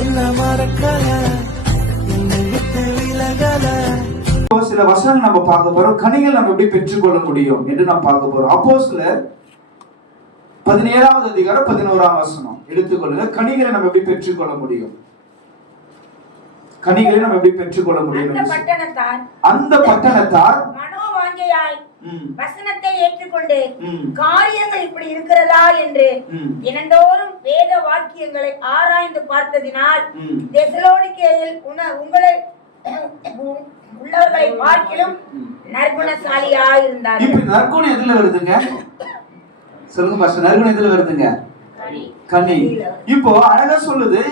என்ன மறக்கல, என்னை விட்டு விலகல. சில வசனங்கள் நம்ம பார்க்க போறோம். கனிகள் நம்ம எப்படி பெற்றுக்கொள்ள முடியும் என்று நாம் பார்க்க போறோம். அப்போஸ்தலர் 17வது அதிகாரம் 11ஆம் வசனம் எடுத்துக்கொள்ளுங்க. கனிகளை நம்ம எப்படி பெற்றுக்கொள்ள முடியும்? கனிகளை நம்ம எப்படி பெற்றுக்கொள்ள முடியும்? அந்த பட்டணத்தார் மனோவாஞ்சையாய் வசனத்தை ஏற்றுக்கொண்டு காரியங்கள் இப்படி இருக்கிறதா என்று தினந்தோறும் வேத வாக்கியங்களை ஆராய்ந்து பார்த்ததினால் தெசலோனிக்கேயில் உங்களை உள்ளவர்களை பார்க்கிலும் நற்குணசாலியாய் இருந்தார். இப்ப நற்குணம் எதுல வருதுங்க? சொல்லுங்க பாஸ்டர். நற்குணம் எதுல வருதுங்க? கனி. இப்போ அழகா சொல்லுது,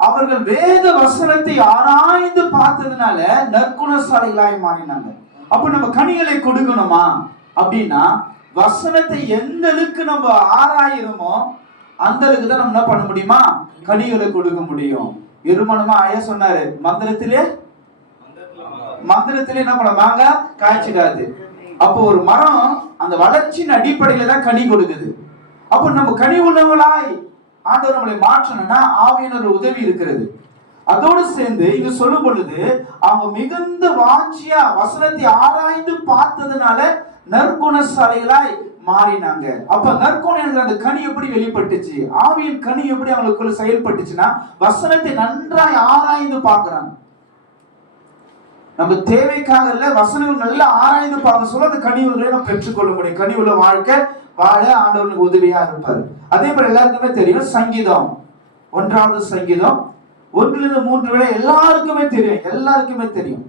அவர்கள் வேத வசனத்தை ஆராய்ந்து பார்த்ததுனால நற்குணசாலிகளாய் மாறினாங்க. அப்ப நம்ம கனிகளை கொடுக்கணுமா அப்படின்னா, வசனத்தை எந்த அளவுக்கு நம்ம ஆராயிரமோ அந்த அளவுக்கு தான் நம்ம என்ன பண்ண முடியுமா? கனிகளை கொடுக்க முடியும். இருமனமா ஐயா சொன்னாரு, மந்திரத்திலே என்ன பண்ணுவாங்க? காய்ச்சிடாது. அப்போ ஒரு மரம் அந்த வளர்ச்சியின் அடிப்படையில தான் கனி கொடுக்குது. அப்போ நம்ம கனி உள்ளவங்களாய் ஆண்டவர் நம்மளை மாற்றணும்னா ஆவியானவர் உதவி இருக்கிறது. அதோடு சேர்ந்து இங்க சொல்லும் பொழுது அவங்க மிகுந்த வாஞ்சியா வசனத்தை ஆராய்ந்து பார்த்ததுனால நற்குணசாலிகளாய் மாறினாங்க. அப்ப நற்குணம் என்கிற அந்த கனி எப்படி வெளிப்பட்டுச்சு? ஆவியின் கனி எப்படி அவங்களுக்குள்ள செயல்பட்டுச்சுன்னா, வசனத்தை நன்றாய் ஆராய்ந்து பார்க்கிறாங்க. நம்ம தேவைக்காக இல்ல, வசனங்கள் நல்லா ஆராய்ந்து பார்க்க சொல்ல அந்த கனிவுகளை நம்ம பெற்றுக்கொள்ள முடியும். கனி உள்ள வாழ்க்கை வாழ ஆண்டவருக்கு உதவியா இருப்பாரு. அதே போல எல்லாருக்குமே தெரியும், சங்கீதம் 1வது சங்கீதம் 1-3 வரை எல்லாருக்குமே தெரியும்.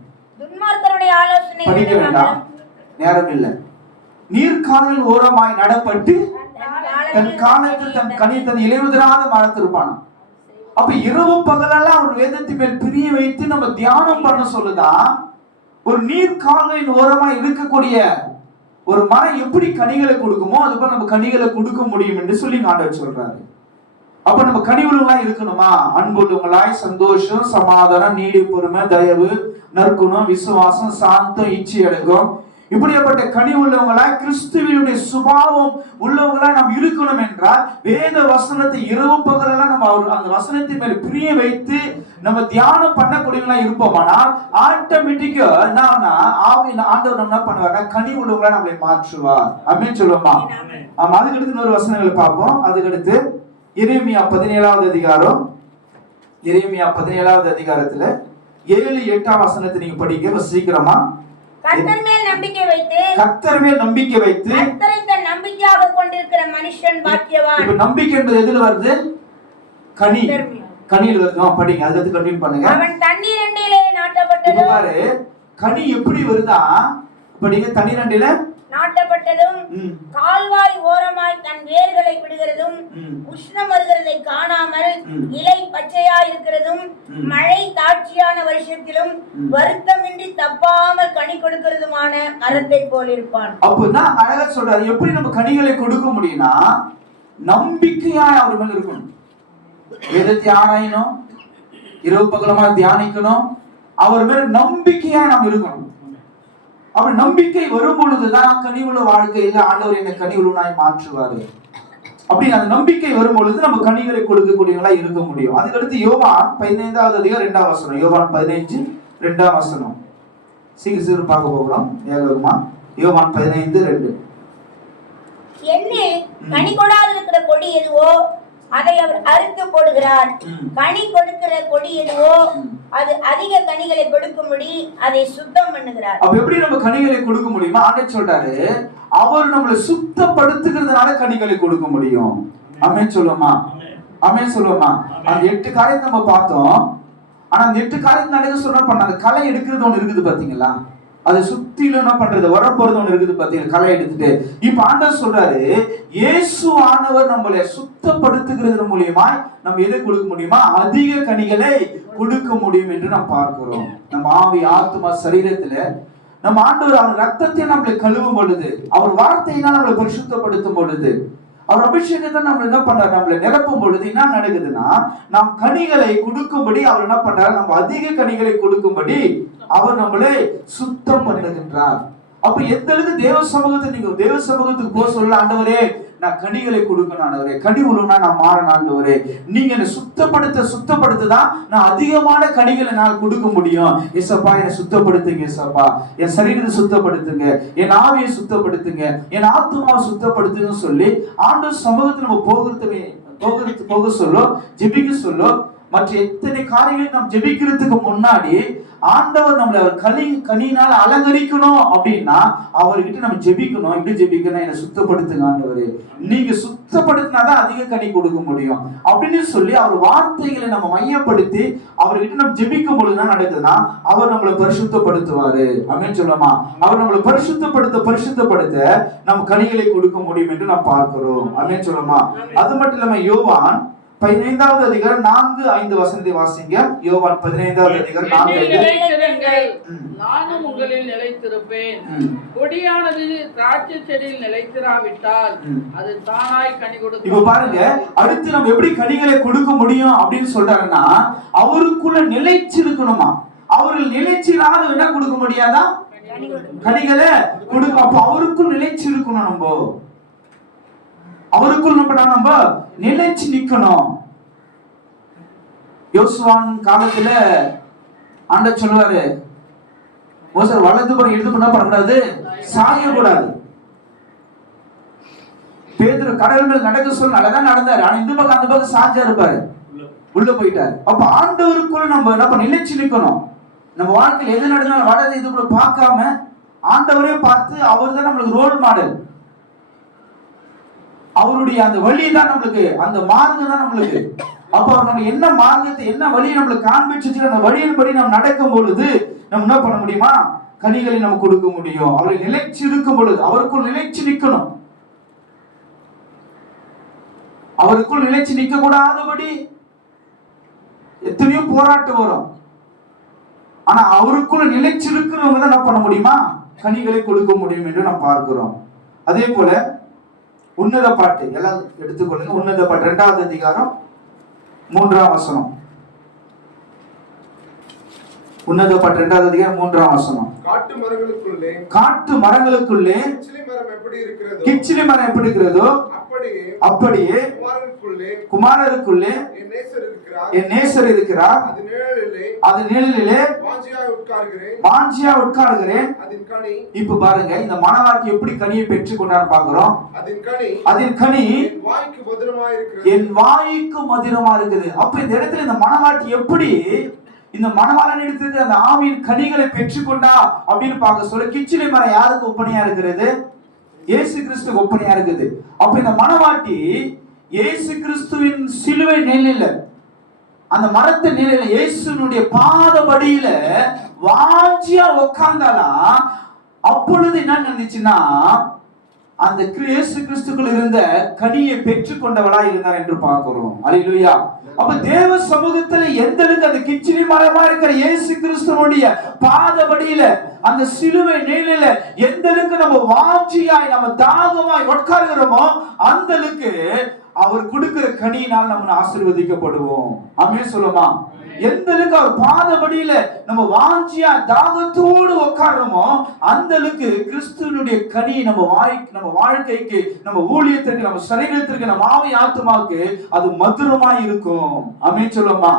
படிக்க வேண்டாம், நேரம் இல்லை. நீர்க்காலில் ஓரமாய் நடப்பட்டு தன் காலத்தில் தன் கனி தன் இலையுதிராத மரத்திருப்பான். அப்ப இரவு பகலெல்லாம் அவர் வேதத்தின் மேல் பிரிய வைத்து நம்ம தியானம் பண்ண சொல்லுதா. ஒரு நீர்க்காலின் ஓரமா இருக்கக்கூடிய ஒரு மரம் எப்படி கனிகளை கொடுக்குமோ அது போல நம்ம கனிகளை கொடுக்க முடியும் என்று சொல்லி ஆண்டவர் சொல்றாரு. அப்ப நம்ம கனி உள்ளவங்களா இருக்கணுமா? அன்புள்ளவங்களாய், சந்தோஷம், சமாதானம், நீடி பொறுமை, தயவு, நற்குணம், விசுவாசம், சாந்தம், இச்சை அடக்கம், இப்படிப்பட்ட கனி உள்ளவங்களாய் கிறிஸ்துவினுடைய சுபாவம் உள்ளவங்களா நாம் இருக்கணும் என்றால் வேத வசனத்தை இரவு பகலெல்லாம் நம்ம அந்த வசனத்தின் மேல் பிரிய வைத்து நம்ம தியானம் பண்ணக்கூடியவங்களா இருப்போமானால் ஆட்டோமேட்டிக்கா என்னன்னா ஆண்டவர் நம்ம என்ன பண்ணுவாருன்னா கனி உள்ளவங்களா நம்மளை மாற்றுவார். அப்படின்னு சொல்லுவோமா? ஆமா. அதுக்கடுத்து இன்னொரு வசனங்களை பார்ப்போம். அதுக்கடுத்து எரேமியா 17வது அதிகாரம். எரேமியா 17வது அதிகாரத்துல 7-8 வசனத்தை நீங்க படிக்க சீக்கிரமா. கர்த்தர் மேல் நம்பிக்கை வைத்து கர்த்தரை தன் நம்பிக்கையாக கொண்டிருக்கிற மனுஷன் பாக்கியவான். இப்ப நம்பிக்கை என்பது எதுல வருது? கனியில வருது. படிங்க, அதுக்கு கண்டினியூ பண்ணுங்க. அவன் தண்ணீரண்டிலே நாட்டப்பட்டதும். பாரு, கனி எப்படி வருதா? படிங்க. தண்ணீரண்டிலே நாட்டப்பட்டதும் கால்வாய் ஓரமாய் தன் வேர்களை விடுகிறதும் உஷ்ணம் வருகிறதை காணாமல் இலை பச்சையா இருக்கிறதும் மழை தாட்சியான வருஷத்திலும் வருத்தமின்றி தப்பாமல் கனி கொடுக்கிறதுமான மரத்தை போல் இருப்பான். அப்படின்னா அழகா சொல்றாரு, எப்படி நம்ம கனிகளை கொடுக்க முடியும்னா நம்பிக்கையா அவர் மேல இருக்கணும். வேதத்தை ஆராயணும், இரவு பகலமா தியானிக்கணும், அவர் மேல நம்பிக்கையா நாம் இருக்கணும். அப்படி நம்பிக்கை வரும் பொழுதுதான் கனி உள்ள வாழ்க்கையில ஆண்டவர் என்ன கனி உள்ளவனாய் மாற்றுவாரு. அப்படி அந்த நம்பிக்கை வரும் பொழுது நம்ம கனிகளை கொடுக்கக்கூடியவங்களா இருக்க முடியும். அதுக்கடுத்து யோவான் 15வது அதிகாரம் 2ஆம் வசனம். யோவான் 15:2 வசனம் சீக்கிரம் பார்க்க போகிறோம். ஏகமா யோவான் 15:2. என்னில் கனி கொடாதிருக்கிற கொடி எதுவோ அதை அவர் அறுத்து போடுகிறார். கனி கொடுக்கிற கொடி எதுவோ அது அதிக கனிகளை கொடுக்கும்படி அதை சுத்தம் பண்ணுகிறார். அப்ப எப்படி நம்ம கனிகளை கொடுக்க முடியுமா? ஆண்டவர் சொல்றாரு, அவர் நம்மளை சுத்தப்படுத்துகிறதுனால கனிகளை கொடுக்க முடியும். ஆமென் சொல்லுமா? ஆமென் சொல்லுமா? அந்த 8 காரியத்தை நம்ம பார்த்தோம். ஆனா அந்த 8 காரியத்தை நடக்க சொன்னா பண்ண அந்த களை எடுக்கிறது ஒண்ணு இருக்குது பாத்தீங்களா? அதை சுத்திலும் என்ன பண்றது, வரப்போறது ஒண்ணு இருக்குது பாத்தீங்களா? களை எடுத்துட்டு இப்ப ஆண்டவர் சொல்றாரு, இயேசு ஆனவர் நம்மளை சுத்தப்படுத்துகிறது மூலியமா நம்ம எதை கொடுக்க முடியுமா? அதிக கனிகளை கொடுக்க முடியும் என்று நாம் பார்க்கிறோம். நம்ம ஆவி, ஆத்மா, சரீரத்துல நம்ம ஆண்டவர் அவர் ரத்தத்தை நம்மளை கழுவும் பொழுது, அவர் வார்த்தையினால் நம்மளை பரிசுத்தப்படுத்தும் பொழுது, அவர் அபிஷேகத்தை நம்ம என்ன பண்றாரு, நம்மளை நிரப்பும் பொழுது என்ன நடக்குதுன்னா நாம் கனிகளை கொடுக்கும்படி அவர் என்ன பண்றாரு, நம்ம அதிக கனிகளை கொடுக்கும்படி அவர் நம்மளை சுத்தம் பண்ணுகின்றார். அப்ப எந்த அளவுக்கு தேவ சமூகத்தை நீங்க தேவ சமூகத்துக்கு போக சொல்ல, ஆண்டவரே நான் கனிகளை கொடுக்கணும் ஆண்டவரே, கனி உள்ளவனா நான் மாறணும் ஆண்டவரே. நீங்க என்னை சுத்தப்படுத்த தான் நான் அதிகமான கனிகளை நான் கொடுக்க முடியும். ஏசப்பா என்னை சுத்தப்படுத்துங்க, ஏசப்பா என் சரீரத்தை சுத்தப்படுத்துங்க, என் ஆவியை சுத்தப்படுத்துங்க, என் ஆத்மாவை சுத்தப்படுத்துங்கன்னு சொல்லி ஆண்டவர் சமூகத்தில் நம்ம போக சொல்லோ, ஜெபிக்க சொல்லோ, மற்ற எத்தனை காரியங்கள் நாம் ஜெபிக்கிறதுக்கு முன்னாடி ஆண்டவர் நம்மளை அவர் கனியினால் அலங்கரிக்கணும் அப்படின்னா அவர்கிட்ட நம்ம ஜெபிக்கணும். எப்படி ஜெபிக்கணும்? என்னை சுத்தப்படுத்துங்க ஆண்டவரே, நீங்க சுத்தப்படுத்தினாதான் அதிக கனி கொடுக்க முடியும் அப்படின்னு சொல்லி அவர் வார்த்தைகளை நம்ம மையப்படுத்தி அவர்கிட்ட நம்ம ஜெபிக்கும் பொழுதுதான் நடக்குதுன்னா அவர் நம்மளை பரிசுத்தப்படுத்துவாரு. அப்படின்னு சொல்லலாமா? அவர் நம்மளை பரிசுத்தப்படுத்த நம்ம கனிகளை கொடுக்க முடியும் என்று நாம் பார்க்கிறோம். அப்படின்னு சொல்லலாமா? அது மட்டும் இல்லாம யோவான் 15வது அதிகாரம் 4-5 வசனத்தை வாசிங்க. யோவான் 15வது அதிகாரம் 4-5. நானும் உங்களில் நிலைத்திருப்பேன். கொடியானது திராட்சை செடியில் நிலைத்திராவிட்டால் அது தானாய் கனி கொடுக்கும். இப்ப பாருங்க, அடுத்து நம்ம எப்படி கனிகளை கொடுக்க முடியும் அப்படின்னு சொல்றாருன்னா அவருக்குள்ள நிலைச்சிருக்கணுமா. அவர்கள் நிலைச்சில்லாத என்ன கொடுக்க முடியாதா? கனிகளை கொடுக்க. அப்ப அவருக்குள் நிலைச்சிருக்கணும். அவருக்குள் நம்ம நிலைச்சு நிக்கணும். யோசுவான் காலத்துல ஆண்டவர் சொல்லுவாரு, மோசே வலதுபுறம் இடதுபுறம் பண்ணக்கூடாது, சாயக்கூடாது. பேதுரு கடல் மேல் நடக்க சொல்ல அழகா நடந்தாரு. ஆனா இந்த பக்கம் அந்த பக்கம் சாஞ்சா இருப்பாரு, உள்ள போயிட்டாரு. அப்ப ஆண்டவருக்குள்ள நம்ம என்ன நிலைச்சு நிக்கணும். நம்ம வாழ்க்கையில் எது நடந்தாலும் வடது இது கூட பார்க்காம ஆண்டவரே பார்த்து அவர் தான் நம்மளுக்கு ரோல் மாடல். அவருடைய அந்த வழி தான் நம்மளுக்கு, அந்த மார்க்கம் தான் நம்மளுக்கு. அப்ப அவர் நம்ம என்ன மார்க்கத்தை என்ன வழியை நம்மளுக்கு காண்பிச்சு அந்த வழியின்படி நாம் நடக்கும் பொழுது நம்ம என்ன பண்ண முடியுமா? கனிகளை நம்ம கொடுக்க முடியும். அவரை நிலைச்சு இருக்கும் பொழுது அவருக்குள் நிலைச்சு நிக்கணும். அவருக்குள் நிலைச்சு நிக்க கூடாதபடி எத்தனையோ போராட்டம் வரும். ஆனா அவருக்குள்ள நிலைச்சு இருக்கிறவங்க தான் என்ன பண்ண முடியுமா? கனிகளை கொடுக்க முடியும் என்று நாம் பார்க்கிறோம். அதே போல உன்னத பாட்டு எல்லாம் எடுத்துக்கொள்ளுங்க. உன்னத பாட்டு 2வது அதிகாரம் 3ஆம் வசனம். உன்னத பாட்டு 2வது அதிகாரம் 3ஆம் வசனம். காட்டு மரங்களுக்குள்ளே கிச்சிலி மரம் எப்படி இருக்கிறதோ அப்படியே குமாரருக்குள்ளே என் நேசர் இருக்கிறார். அது நிழலிலே வாஞ்சியா உட்காருகிறேன். இப்ப பாருங்க, இந்த மணவாட்டி எப்படி கனியை பெற்றுக் கொண்டான்னு பாக்குறோம். அதன் கனி என் வாய்க்கு மதுரமா இருக்குது. அப்ப இந்த இடத்துல இந்த மணவாட்டி எப்படி இந்த மணவாளன் எடுத்து அந்த ஆவியின் கனிகளை பெற்றுக்கொண்டா அப்படின்னு பார்க்க சொல்ல, கிச்சிலி மரம் யாருக்கு ஒப்பனையா இருக்கிறது? இயேசு கிறிஸ்துக்கு ஒப்பனையா இருக்குது. அப்ப இந்த மணவாட்டி இயேசு கிறிஸ்துவின் சிலுவை நிலையில, அந்த மரத்து நிலையில, இயேசுனுடைய பாதபடியில வாஞ்சியா உட்கார்ந்தாலாம். அப்பொழுது என்ன நடந்துச்சுன்னா அந்த இயேசு கிறிஸ்துக்குள் இருந்த கனியை பெற்றுக்கொண்டவளா இருந்தார் என்று பார்க்கிறோம். அல்லேலூயா. அப்ப தேவ சமூகத்துல எந்த அளவுக்கு அந்த கிச்சிலி மரமா இருக்கிற இயேசு கிறிஸ்துவோடைய பாதபடியில அந்த சிலுவை நிலையில எந்த அளவுக்கு நம்ம வாஞ்சியாய் நம்ம தாகமாய் உட்காருகிறோமோ அந்த அளவுக்கு அவர் கொடுக்கிற கனியினால் நம்ம ஆசீர்வதிக்கப்படுவோம். ஆமென் சொல்லுமா? எந்த அளவுக்கு அவர் பாதபடியில நம்ம வாஞ்சியா தாகத்தோடு உட்கார்றோமோ அந்த அளவுக்கு கிறிஸ்துவனுடைய கனி நம்ம வாழ்க்கைக்கு, நம்ம ஊழியத்திற்கு, நம்ம சரீரத்திற்கு, நம்ம ஆவி ஆத்மாவுக்கு அது மதுரமாய் இருக்கும். ஆமென் சொல்லுமா?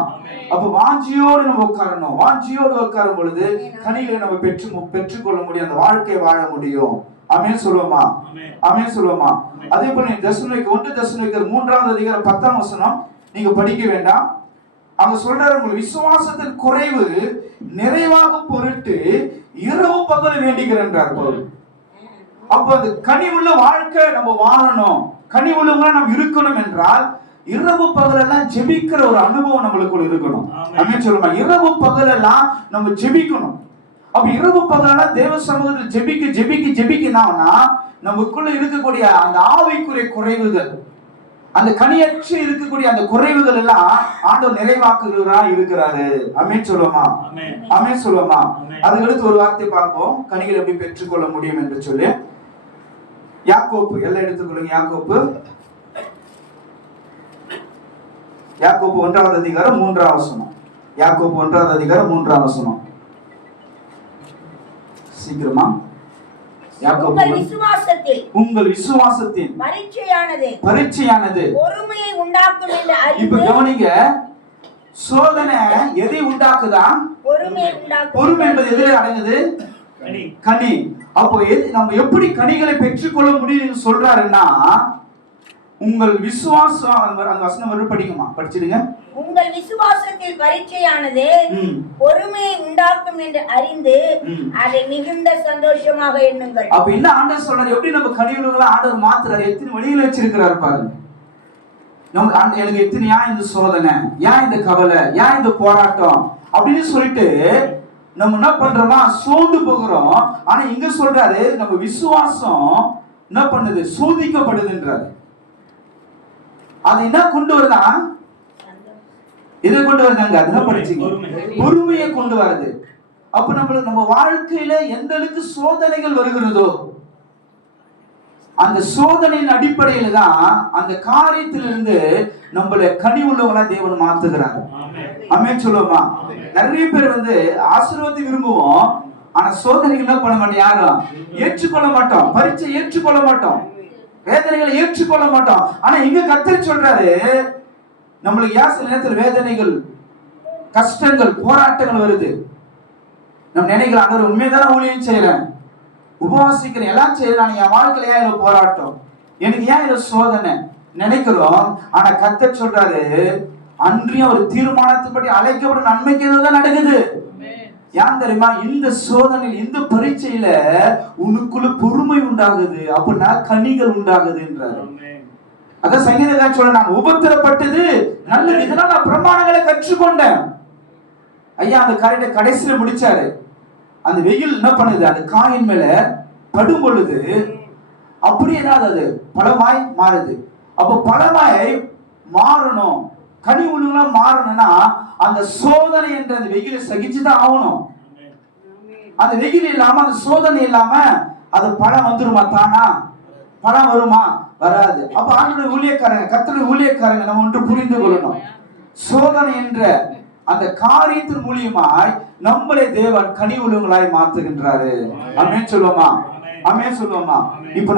அப்ப வாஞ்சியோடு நம்ம உட்காரணும். வாஞ்சியோடு உட்காரும் பொழுது கனிகளை நம்ம பெற்றுக்கொள்ள முடியும், அந்த வாழ்க்கையை வாழ முடியும். ஆமென் சொல்லுமா? ஆமென் சொல்லுமா? அதே போல 1 தெசலோனிக்கர் 3வது அதிகாரம் 10ஆம் வசனம் நீங்க படிக்க வேண்டாம். அவங்க சொல்றாரு, உங்கள் விசுவாசத்தின் குறைவு நிறைவாகும் பொருட்டு இரவு பகல் வேண்டுகிறேன்றார் பவுல். அப்ப அந்த கனி உள்ள வாழ்க்கை நம்ம வாழணும், கனி உள்ளவங்களா நம்ம இருக்கணும் என்றால் இரவு பகல் எல்லாம் ஜெபிக்கிற ஒரு அனுபவம் நம்மளுக்குள்ள இருக்கணும். ஆமென் சொல்லுமா? இரவு பகல் எல்லாம் நம்ம ஜெபிக்கணும். அப்ப இரவு பகலெல்லாம் தேவ சமூகத்தில் ஜெபிக்கினா நமக்குள்ள இருக்கக்கூடிய அந்த ஆவிக்குரிய குறைவுகள், அந்த கனியற்று இருக்கக்கூடிய அந்த குறைவுகள் எல்லாம் ஆண்டவர் நிறைவாக்குகிறவரா இருக்கிறாரு. ஆமென் சொல்லுமா? ஆமென் சொல்லுமா? அதுக்கடுத்து ஒரு வார்த்தை பார்ப்போம், கனிகளை எப்படி பெற்றுக்கொள்ள முடியும் என்று சொல்லி. யாக்கோப்பு எல்லாம் எடுத்துக்கொள்ளுங்க. யாக்கோப்பு 1வது அதிகாரம் 3ஆம் வசனம். யாக்கோப்பு 1வது அதிகாரம் 3ஆம் வசனம். சீக்கிரமா உங்கள் விசுவாசத்தில் உங்கள் விசுவாசத்தின் பரீட்சையானது பொறுமையை உண்டாக்கும் என்று இப்ப அறிந்து. கவனிங்க, சோதனை எதை உண்டாக்குதா? பொறுமை என்பது எதில் அடங்குது? கனி. அப்போ நம்ம எப்படி கனிகளை பெற்றுக்கொள்ள முடியும் சொல்றாருன்னா, உங்கள் விசுவாசம், அந்த வசனம் மறுபடியும் படிக்குமா, படிச்சிடுங்க. உங்கள் விசுவாசத்தில் பரீட்சையானது பொறுமையை உண்டாக்கும் என்று அறிந்து அதை மிகுந்த சந்தோஷமாக எண்ணுங்கள். அப்ப என்ன ஆண்டவர் சொல்றாரு? எப்படி நம்ம கனிவுகளை ஆண்டவர் மாத்துறாரு? எத்தனை வழிகளை வச்சிருக்கிறாரு பாருங்க. எனக்கு எத்தனை, ஏன் இந்த சோதனை, ஏன் இந்த கவலை, ஏன் இந்த போராட்டம் அப்படின்னு சொல்லிட்டு நம்ம என்ன பண்றோமா, சோர்ந்து போகிறோம். ஆனா இங்க சொல்றாரு, நம்ம விசுவாசம் என்ன பண்ணுது? சோதிக்கப்படுதுன்றாரு. அது என்ன கொண்டு வருதா? எதை கொண்டு வருதாங்க? அதுதான் படிச்சீங்க, பொறுமையை கொண்டு வருது. அப்ப நம்ம வாழ்க்கையில எந்த அளவுக்கு சோதனைகள் வருகிறதோ, அந்த சோதனையின் அடிப்படையில தான் அந்த காரியத்திலிருந்து நம்மள கனி உள்ளவங்களா தேவன் மாத்துகிறார். ஆமென் சொல்லுவோமா? நிறைய பேர் ஆசீர்வாதத்தை விரும்புவோம், ஆனா சோதனைகள் என்ன பண்ண மாட்டோம், யாரும் ஏற்றுக்கொள்ள மாட்டோம், பரீட்சை ஏற்றுக்கொள்ள மாட்டோம், வேதனைகளை ஏற்றுக்கொள்ள மாட்டோம். ஆனா இங்க கர்த்தர் சொல்றாரு, நம்மளுக்கு சில நேரத்தில் வேதனைகள், கஷ்டங்கள், போராட்டங்கள் வருது. நம்ம நினைக்கிறோம், ஆண்டவர் உண்மையதான ஊழியம் செய்யறேன், உபவாசிக்கிறேன், எல்லாம் செய்யறேன், என் வாழ்க்கையில ஏன் இவ்வளவு போராட்டம், எனக்கு ஏன் இவ்வளவு சோதனை நினைக்கிறோம். ஆனா கர்த்தர் சொல்றாரு, அன்றைய ஒரு தீர்மானத்தின்படி அழைக்கப்படும் நன்மைக்கு தான் நடக்குது. ஏன் தெரியுமா? இந்த சோதனையில், இந்த பரீட்சையில உனக்குள்ள பொறுமை உண்டாகுது, அப்படின்னா கனிகள் உண்டாகுதுன்றாரு. அதான் சங்கீதக்காரன் சொல்ற, நான் உபத்திரப்பட்டது நல்லது, இதெல்லாம் நான் பிரமாணங்களை கற்றுக்கொண்டேன். ஐயா அந்த கரையில கடைசியில முடிச்சாரு. அந்த வெயில் என்ன பண்ணுது, அந்த காயின் மேல படும் பொழுது அப்படியே அது பழமாய் மாறுது. அப்ப பழமாய் மாறணும், கனி உள்ளவங்களா மாறணும்னா அந்த சோதனை என்ற அந்த வெயிலை சகிச்சுதான் ஆகணும். அந்த வெயில் இல்லாம, அந்த சோதனை இல்லாம அது பழம் வந்துருமா? தானா பழம் வருமா? வராது. அப்ப ஆண்டவருடைய ஊழியக்காரங்க, கர்த்தருடைய ஊழியக்காரங்க நம்ம ஒன்று புரிந்து கொள்ளணும். சோதனை என்ற அந்த காரியத்தின் மூலியமாய் நம்மளை தேவன் கனி உள்ளவங்களாய் மாத்துகின்றாரு. ஆமென் சொல்லுவோமா? ஆமென் சொல்லுவோமா? இப்ப